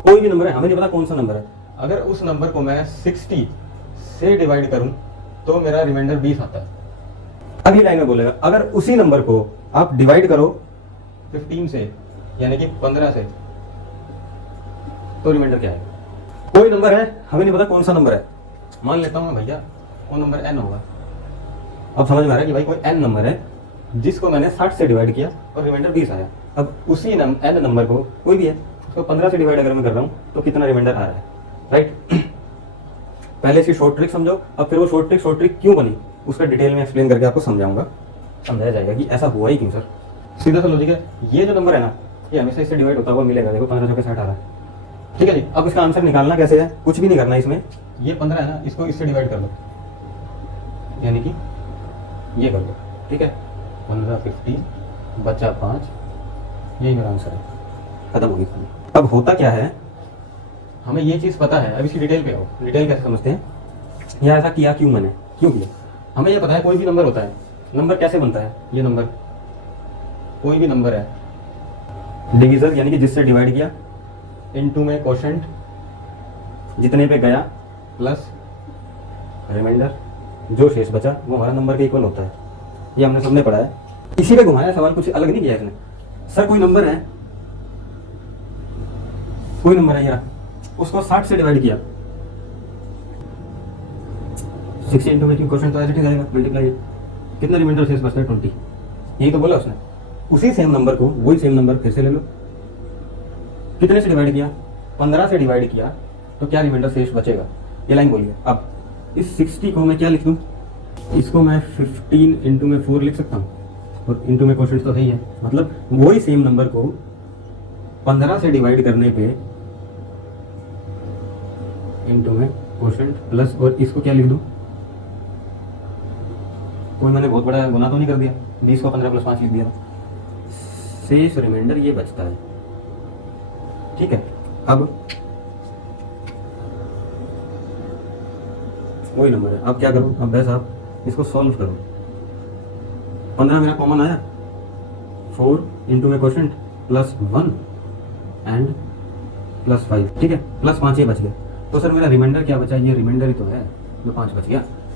कोई भी नंबर है, हमें नहीं पता कौन सा नंबर है। अगर उस नंबर को मैं 60 से डिवाइड करूं तो मेरा रिमाइंडर 20 आता है। अगली लाइन में बोलेगा अगर उसी नंबर को आप डिवाइड करो 15 से यानी कि 15 से तो रिमाइंडर क्या है। कोई नंबर है, हमें नहीं पता कौन सा नंबर है। मान लेता हूँ मैं भैया वो नंबर n होगा। अब समझ में आ रहा है कि भाई कोई n नंबर है जिसको मैंने 60 से डिवाइड किया और रिमाइंडर 20 आया। अब उसी n नंबर को कोई भी है उसको 15 से डिवाइड अगर मैं कर रहा हूँ तो कितना रिमाइंडर आ रहा है, राइट। पहले इसकी शॉर्ट ट्रिक समझो, अब फिर वो शॉर्ट ट्रिक क्यों बनी उसका डिटेल में एक्सप्लेन करके आपको समझाऊंगा, समझाया जाएगा कि ऐसा हुआ ही क्यों सर। सीधा सा लॉजिक है, ये जो नंबर है ना ये हमेशा इससे डिवाइड होता हुआ मिलेगा। देखो 15 चौके 60 आ रहा है, ठीक है जी। अब इसका आंसर निकालना कैसे है, कुछ भी नहीं करना इसमें। ये 15 है ना, इसको इससे डिवाइड कर दो यानी कि ये कर दो, ठीक है। 15 15 बचा 5, यही मेरा आंसर है, खत्म होगी। अब होता क्या है, हमें ये चीज़ पता है। अब इसकी डिटेल पे आओ। डिटेल कैसे समझते हैं, या ऐसा किया क्यों मैंने, क्यों किया। हमें ये पता है कोई भी नंबर होता है। नंबर कैसे बनता है, ये नंबर कोई भी नंबर है, डिवीजर यानी कि जिससे डिवाइड किया, इनटू में कोशेंट जितने पे गया प्लस रिमाइंडर, जो शेष बचा वो हमारा नंबर के इक्वल होता है। ये हमने सबने पढ़ा है, इसी पे घुमाया सवाल, कुछ अलग नहीं किया इसने। सर कोई नंबर है यार, उसको 60 से डिवाइड किया, 60 इंटू में क्वेश्चन तो ऐसे आएगा मल्टीप्लाई, कितना रिमाइंडर शेष बचता है 20। यही तो बोला उसने। उसी सेम नंबर को वही सेम नंबर फिर से ले लो, कितने से डिवाइड किया, 15 से डिवाइड किया तो क्या रिमाइंडर शेष बचेगा, ये लाइन बोलिए। अब इस 60 को मैं क्या लिख दूं, इसको मैं 15 इंटू में 4 लिख सकता हूँ, और इंटू में क्वेश्चन तो है ही है, मतलब वही सेम नंबर को 15 से डिवाइड करने पे इंटू में क्वोशंट प्लस, और इसको क्या लिख दूं, कोई मैंने बहुत बड़ा गुना तो नहीं कर दिया, 20 को 15 + 5 लिख दिया, शेष रिमाइंडर ये बचता है, ठीक है। अब वही नंबर है, अब क्या करूं, अब भाई साहब इसको सॉल्व करो। 15 मेरा कॉमन आया, 4 इंटू में क्वोशंट प्लस 1 एंड प्लस 5, ठीक है, प्लस 5 ये बच गया। तो सर मेरा रिमाइंडर क्या बचा, ये रिमाइंडर ही तो है जो 5 बच गया।